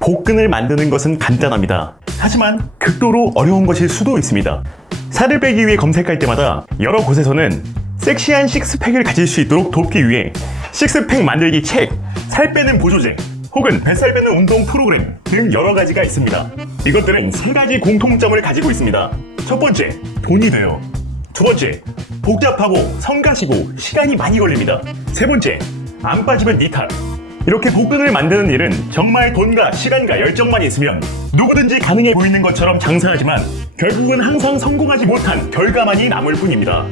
복근을 만드는 것은 간단합니다. 하지만 극도로 어려운 것일 수도 있습니다. 살을 빼기 위해 검색할 때마다 여러 곳에서는 섹시한 식스팩을 가질 수 있도록 돕기 위해 식스팩 만들기 책, 살 빼는 보조제, 혹은 뱃살 빼는 운동 프로그램 등 여러 가지가 있습니다. 이것들은 세 가지 공통점을 가지고 있습니다. 첫 번째, 돈이 돼요. 두 번째, 복잡하고 성가시고 시간이 많이 걸립니다. 세 번째, 안 빠지면 니 탓. 이렇게 복근을 만드는 일은 정말 돈과 시간과 열정만 있으면 누구든지 가능해 보이는 것처럼 장사하지만 결국은 항상 성공하지 못한 결과만이 남을 뿐입니다.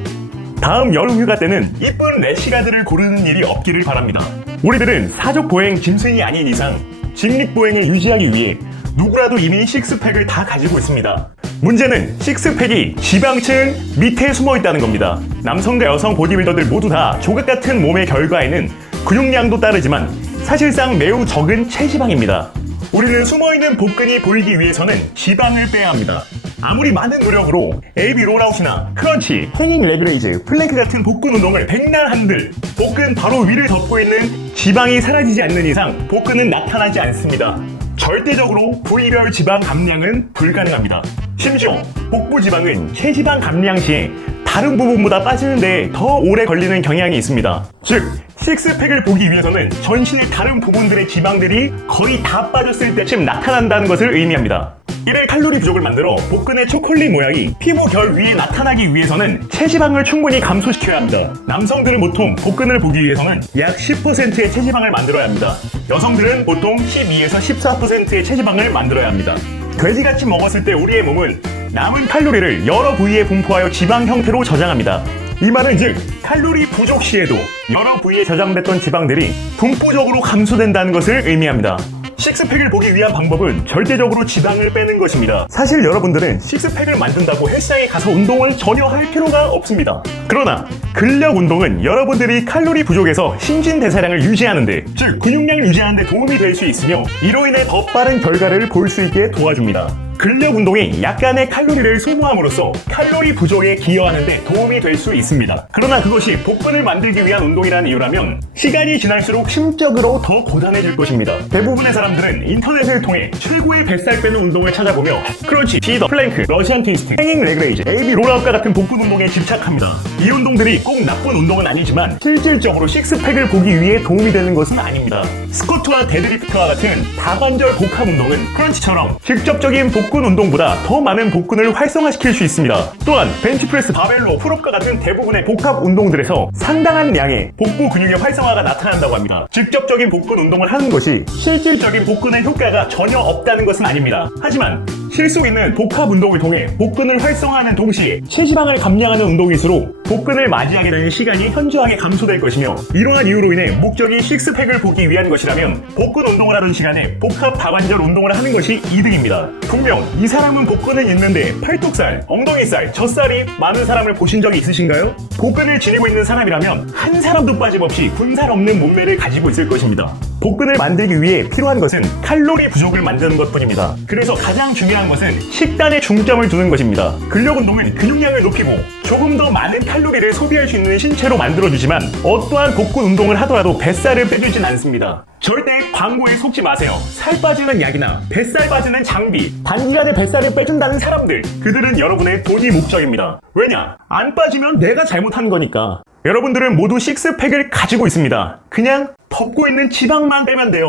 다음 여름 휴가 때는 이쁜 레시가들을 고르는 일이 없기를 바랍니다. 우리들은 사족 보행 짐승이 아닌 이상 직립 보행을 유지하기 위해 누구라도 이미 식스팩을 다 가지고 있습니다. 문제는 식스팩이 지방층 밑에 숨어 있다는 겁니다. 남성과 여성 보디빌더들 모두 다 조각 같은 몸의 결과에는 근육량도 따르지만 사실상 매우 적은 체지방입니다. 우리는 숨어있는 복근이 보이기 위해서는 지방을 빼야 합니다. 아무리 많은 노력으로 AB 롤아웃이나 크런치, 해닝 레그레이즈, 플랭크 같은 복근 운동을 백날 한들 복근 바로 위를 덮고 있는 지방이 사라지지 않는 이상 복근은 나타나지 않습니다. 절대적으로 부위별 지방 감량은 불가능합니다. 심지어 복부 지방은 체지방 감량 시에 다른 부분보다 빠지는데 더 오래 걸리는 경향이 있습니다. 즉, 식스팩을 보기 위해서는 전신의 다른 부분들의 지방들이 거의 다 빠졌을 때쯤 나타난다는 것을 의미합니다. 이를 칼로리 부족을 만들어 복근의 초콜릿 모양이 피부 결 위에 나타나기 위해서는 체지방을 충분히 감소시켜야 합니다. 남성들은 보통 복근을 보기 위해서는 약 10%의 체지방을 만들어야 합니다. 여성들은 보통 12에서 14%의 체지방을 만들어야 합니다. 돼지같이 먹었을 때 우리의 몸은 남은 칼로리를 여러 부위에 분포하여 지방 형태로 저장합니다. 이 말은 즉 칼로리 부족 시에도 여러 부위에 저장됐던 지방들이 분포적으로 감소된다는 것을 의미합니다. 식스팩을 보기 위한 방법은 절대적으로 지방을 빼는 것입니다. 사실 여러분들은 식스팩을 만든다고 헬스장에 가서 운동을 전혀 할 필요가 없습니다. 그러나 근력 운동은 여러분들이 칼로리 부족에서 신진대사량을 유지하는데, 즉 근육량을 유지하는 데 도움이 될 수 있으며 이로 인해 더 빠른 결과를 볼 수 있게 도와줍니다. 근력 운동이 약간의 칼로리를 소모함으로써 칼로리 부족에 기여하는데 도움이 될 수 있습니다. 그러나 그것이 복근을 만들기 위한 운동이라는 이유라면 시간이 지날수록 심적으로 더 고단해질 것입니다. 대부분의 사람들은 인터넷을 통해 최고의 뱃살 빼는 운동을 찾아보며 크런치, 피더, 플랭크, 러시안 트위스트, 행잉 레그레이즈, AB 롤아웃과 같은 복근 운동에 집착합니다. 이 운동들이 꼭 나쁜 운동은 아니지만 실질적으로 식스팩을 보기 위해 도움이 되는 것은 아닙니다. 스쿼트와 데드리프트와 같은 다관절 복합 운동은 크런치처럼 직접적인 복근 운동보다 더 많은 복근을 활성화시킬 수 있습니다. 또한 벤치프레스, 바벨로, 풀업과 같은 대부분의 복합 운동들에서 상당한 양의 복부 근육의 활성화가 나타난다고 합니다. 직접적인 복근 운동을 하는 것이 실질적인 복근의 효과가 전혀 없다는 것은 아닙니다. 하지만 실속 있는 복합 운동을 통해 복근을 활성화하는 동시에 체지방을 감량하는 운동일수록 복근을 맞이하게 되는 시간이 현저하게 감소될 것이며 이러한 이유로 인해 목적이 식스팩을 보기 위한 것이라면 복근 운동을 하는 시간에 복합 다관절 운동을 하는 것이 이득입니다. 분명 이 사람은 복근은 있는데 팔뚝살, 엉덩이살, 젖살이 많은 사람을 보신 적이 있으신가요? 복근을 지니고 있는 사람이라면 한 사람도 빠짐없이 군살 없는 몸매를 가지고 있을 것입니다. 복근을 만들기 위해 필요한 것은 칼로리 부족을 만드는 것 뿐입니다. 그래서 가장 중요한 것은 식단에 중점을 두는 것입니다. 근력 운동은 근육량을 높이고 조금 더 많은 칼로리를 소비할 수 있는 신체로 만들어주지만 어떠한 복근 운동을 하더라도 뱃살을 빼주진 않습니다. 절대 광고에 속지 마세요. 살 빠지는 약이나 뱃살 빠지는 장비, 단기간에 뱃살을 빼준다는 사람들, 그들은 여러분의 돈이 목적입니다. 왜냐? 안 빠지면 내가 잘못한 거니까. 여러분들은 모두 식스팩을 가지고 있습니다. 그냥 덮고 있는 지방만 빼면 돼요.